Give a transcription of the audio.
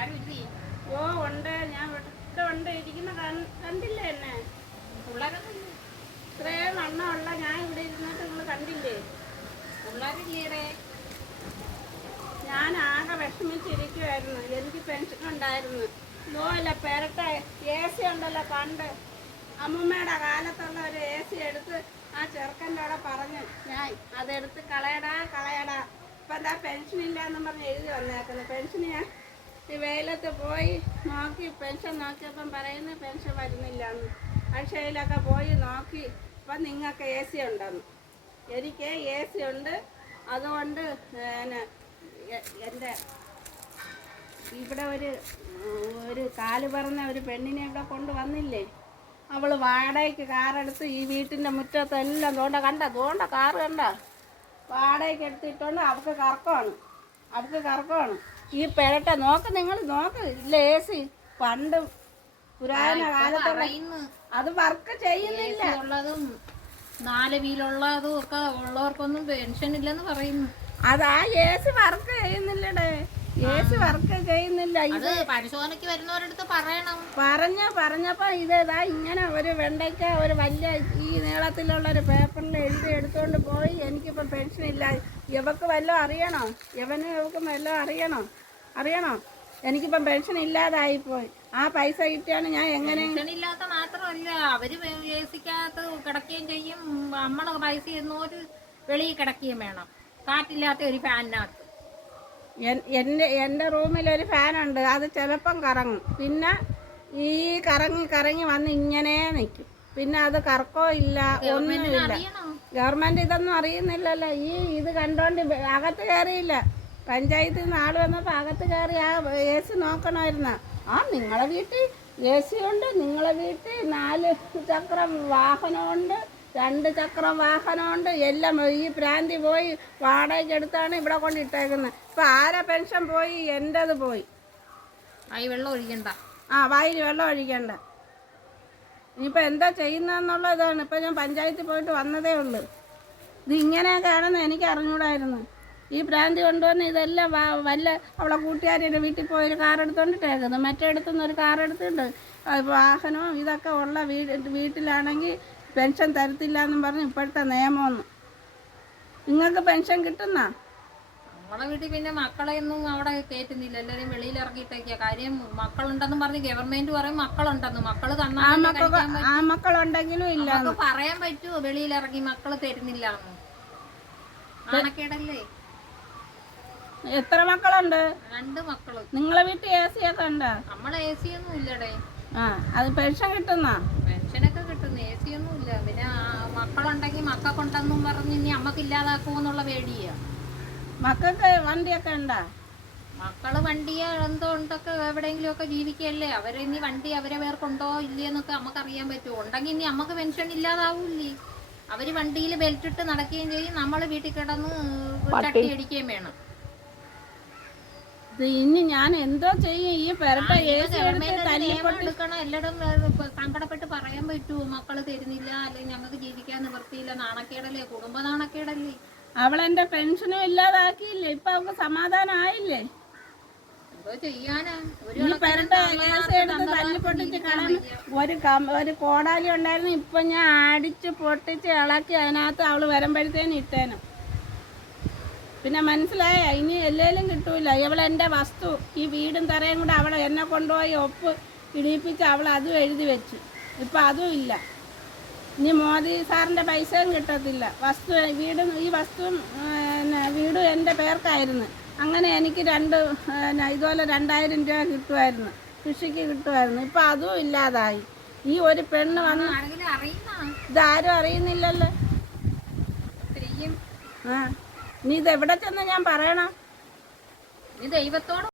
ആരുമില്ലേ? ഓ ഉണ്ട്. ഞാൻ ഇവിടെ ഉണ്ട് ഇരിക്കുന്ന കണ്ടില്ലേ എന്നെ? പിള്ളേരൊന്നും ഇത്രയും വണ്ണമുള്ള ഞാൻ ഇവിടെ ഇരുന്നിട്ട് നിങ്ങൾ കണ്ടില്ലേ? പിള്ളേരില്ലേടെ? ഞാൻ ആകെ വിഷമിച്ചിരിക്കുമായിരുന്നു. എനിക്ക് പെൻഷൻ ഉണ്ടായിരുന്നു. ഇതുപോലെ പെരട്ട AC ഉണ്ടല്ലോ, പണ്ട് അമ്മൂമ്മയുടെ കാലത്തുള്ള ഒരു AC എടുത്ത് ആ ചെറുക്കൻ്റെ അവിടെ പറഞ്ഞ് ഞാൻ അതെടുത്ത് കളയടാ. ഇപ്പം എന്താ പെൻഷൻ ഇല്ലയെന്നും പറഞ്ഞ് എഴുതി വന്നേക്കുന്നു. പെൻഷൻ ഞാൻ ഈ വെയിലത്ത് പോയി നോക്കി പെൻഷൻ നോക്കിയപ്പം പറയുന്നത് പെൻഷൻ വരുന്നില്ലെന്ന്. അക്ഷയയിലൊക്കെ പോയി നോക്കി ഇപ്പം നിങ്ങൾക്ക് AC ഉണ്ടെന്ന്. എനിക്ക് AC ഉണ്ട്. അതുകൊണ്ട് എൻ്റെ ഇവിടെ ഒരു കാല് പറഞ്ഞ ഒരു പെണ്ണിനെ ഇവിടെ കൊണ്ടുവന്നില്ലേ, അവൾ വാടകയ്ക്ക് കാറെടുത്ത് ഈ വീട്ടിൻ്റെ മുറ്റത്തെല്ലാം തോണ്ട കാറ് കണ്ട വാടകയ്ക്ക് എടുത്തിട്ടുണ്ട്. അവൾക്ക് കറക്കമാണ് ഈ പെരട്ട. നിങ്ങൾ നോക്ക് ഇല്ല AC പണ്ട് പുരാതന കാലത്തുള്ള അത് വർക്ക് ചെയ്യുന്നില്ല. ഉള്ളതും 4 വീലുള്ളതും ഒക്കെ ഉള്ളവർക്കൊന്നും പെൻഷൻ ഇല്ലെന്ന് പറയുന്നു. അതാ AC വർക്ക് ചെയ്യുന്നില്ലടേ. AC വർക്ക് ചെയ്യുന്നില്ല. ഇത് പരിശോധനയ്ക്ക് വരുന്നവരടുത്ത് പറയണം. പറഞ്ഞപ്പോ ഇതാ ഇങ്ങനെ ഒരു വെണ്ടയ്ക്ക ഒരു വലിയ ഈ നീളത്തിലുള്ള ഒരു പേപ്പറിൽ എഴുതി എടുത്തുകൊണ്ട് പോയി. എനിക്കിപ്പം പെൻഷൻ ഇല്ല. ഇവക്ക് വല്ലതും അറിയണോ? ഇവക്കും വല്ലതും അറിയണോ? എനിക്കിപ്പം പെൻഷൻ ഇല്ലാതായിപ്പോയി. ആ പൈസ കിട്ടിയാണ് ഞാൻ എങ്ങനെ. പെൻഷൻ ഇല്ലാത്ത മാത്രമല്ല, അവര് ACക്കകത്ത് കിടക്കുകയും ചെയ്യും. നമ്മളെ പൈസ എന്നൊരു വെളിയിൽ കിടക്കുകയും വേണം. കാറ്റില്ലാത്ത ഒരു ഫാനിനകത്ത്. എൻ്റെ റൂമിലൊരു ഫാനുണ്ട്. അത് ചിലപ്പം കറങ്ങും. പിന്നെ ഈ കറങ്ങി വന്ന് ഇങ്ങനെ നിൽക്കും. പിന്നെ അത് കറക്കോ ഇല്ല, ഒന്നുമില്ല. ഗവൺമെൻറ് ഇതൊന്നും അറിയുന്നില്ലല്ലോ. ഇത് കണ്ടോണ്ട് അകത്ത് കയറിയില്ല. പഞ്ചായത്തിൽ നിന്ന് ആൾ വന്നപ്പോൾ അകത്ത് കയറി ആ AC നോക്കണമായിരുന്നു. നിങ്ങളെ വീട്ടിൽ AC ഉണ്ട്, നിങ്ങളെ വീട്ടിൽ 4 ചക്രം വാഹനമുണ്ട്, 2 ചക്രം വാഹനമുണ്ട്, എല്ലാം ഈ പ്രാന്തി പോയി വാടകയ്ക്ക് എടുത്താണ് ഇവിടെ കൊണ്ടിട്ടേക്കുന്നത്. ഇപ്പം ആരെ പെൻഷൻ പോയി? എൻ്റെത് പോയി. വായി വെള്ളം ഒഴിക്കണ്ട. വായിൽ വെള്ളം ഒഴിക്കണ്ട. ഇനിയിപ്പോൾ എന്താ ചെയ്യുന്നതെന്നുള്ളതാണ്. ഇപ്പം ഞാൻ പഞ്ചായത്തിൽ പോയിട്ട് വന്നതേ ഉള്ളൂ. ഇത് ഇങ്ങനെയൊക്കെ ആണെന്ന് എനിക്ക് അറിഞ്ഞൂടായിരുന്നു. ഈ പ്രാന്തി കൊണ്ടുവന്ന് ഇതെല്ലാം വല്ല അവളെ കൂട്ടുകാരിയുടെ വീട്ടിൽ പോയൊരു കാർ എടുത്തുകൊണ്ടിട്ടേക്കുന്നു. മറ്റേടത്തുനിന്ന് ഒരു കാർ എടുത്തിട്ടുണ്ട്. വാഹനവും ഇതൊക്കെ ഉള്ള വീട്ടിലാണെങ്കിൽ പെൻഷൻ തരത്തില്ല എന്നും പറഞ്ഞ് ഇപ്പോഴത്തെ നിയമമൊന്നും. നിങ്ങൾക്ക് പെൻഷൻ കിട്ടുന്ന? നമ്മളെ വീട്ടിൽ പിന്നെ മക്കളെയൊന്നും അവിടെ കയറ്റുന്നില്ല. എല്ലാവരും വെളിയിൽ ഇറങ്ങിയിട്ടേക്കാ. കാര്യം മക്കളുണ്ടെന്ന് പറഞ്ഞ് ഗവൺമെന്റ് പറയും മക്കളുണ്ടെന്ന്. മക്കള് മക്കളുണ്ടെങ്കിലും ഇല്ല പറയാൻ പറ്റുമോ? വെളിയിൽ ഇറങ്ങി മക്കള് തരുന്നില്ല. ആണക്കേടല്ലേ? എത്ര മക്കളുണ്ട്? 2 മക്കള്. നിങ്ങളെ വീട്ടിൽ AC ഒക്കെ ഉണ്ടോ? നമ്മളെ AC ഒന്നും ഇല്ലടേ. അത് പെൻഷൻ കിട്ടുന്ന? പെൻഷനൊക്കെ കിട്ടുന്നു. AC ഒന്നും ഇല്ല. പിന്നെ മക്കളുണ്ടെങ്കിൽ മക്കൾക്കുണ്ടെന്നും പറഞ്ഞ് ഇനി അമ്മക്ക് ഇല്ലാതാക്കുമെന്നുള്ള പേടിയാ. മക്കൾക്ക് വണ്ടിയൊക്കെ ഉണ്ടാ? മക്കള് വണ്ടിയോ എന്തോ ഉണ്ടൊക്കെ എവിടെയെങ്കിലും ഒക്കെ ജീവിക്കല്ലേ. അവരിനി വണ്ടി അവരെ പേർക്കുണ്ടോ ഇല്ലയെന്നൊക്കെ നമുക്ക് അറിയാൻ പറ്റുമോ? ഉണ്ടെങ്കിൽ ഇനി നമുക്ക് പെൻഷൻ ഇല്ലാതാവൂല്ലേ? അവര് വണ്ടിയിൽ ബെൽറ്റ് ഇട്ട് നടക്കുകയും ചെയ്യും, നമ്മൾ വീട്ടിൽ കിടന്ന് ചട്ടി അടിക്കുകയും വേണം. ഇനി ഞാൻ എന്തോ ചെയ്യും? ഈ പെരട്ട എടുക്കണം. എല്ലായിടും സങ്കടപ്പെട്ട് പറയാൻ പറ്റുമോ? മക്കള് തരുന്നില്ല, അല്ലെങ്കിൽ ഞങ്ങൾക്ക് ജീവിക്കാൻ നിവൃത്തിയില്ല. നാണക്കേടല്ലേ? കുടുംബ നാണക്കേടല്ലേ? അവളെന്റെ പെൻഷനും ഇല്ലാതാക്കിയില്ലേ? ഇപ്പൊ അവൾക്ക് സമാധാനം ആയില്ലേ? എന്തോ ചെയ്യാനാ? ഈ പെരട്ട എടുത്ത് തല്ലിപ്പൊട്ടിച്ച് കളഞ്ഞ് ഒരു കോടാലി ഉണ്ടായിരുന്നു. ഇപ്പൊ ഞാൻ അടിച്ച് പൊട്ടിച്ച് ഇളക്കി അതിനകത്ത് അവള് വരുമ്പോഴത്തേനും ഇട്ടേനും. പിന്നെ മനസ്സിലായ ഇനി എല്ലേലും കിട്ടൂല. ഇവളെൻ്റെ വസ്തു ഈ വീടും തറയും കൂടെ അവളെ എന്നെ കൊണ്ടുപോയി ഒപ്പ് ഇടിയിപ്പിച്ച് അവൾ അതും എഴുതി വെച്ചു. ഇപ്പം അതും ഇല്ല. ഇനി മോദി സാറിൻ്റെ പൈസയും കിട്ടത്തില്ല. ഈ വസ്തുവും വീടും എൻ്റെ പേർക്കായിരുന്നു. അങ്ങനെ എനിക്ക് ഇതുപോലെ 2000 രൂപ കിട്ടുമായിരുന്നു, കൃഷിക്ക് കിട്ടുമായിരുന്നു. ഇപ്പം അതും ഇല്ലാതായി. ഈ ഒരു പെണ്ണ് വന്ന് ഇതാരും അറിയുന്നില്ലല്ലോ. ഇനി ഇതെവിടെ ചെന്ന് ഞാൻ പറയണം? ദൈവത്തോട്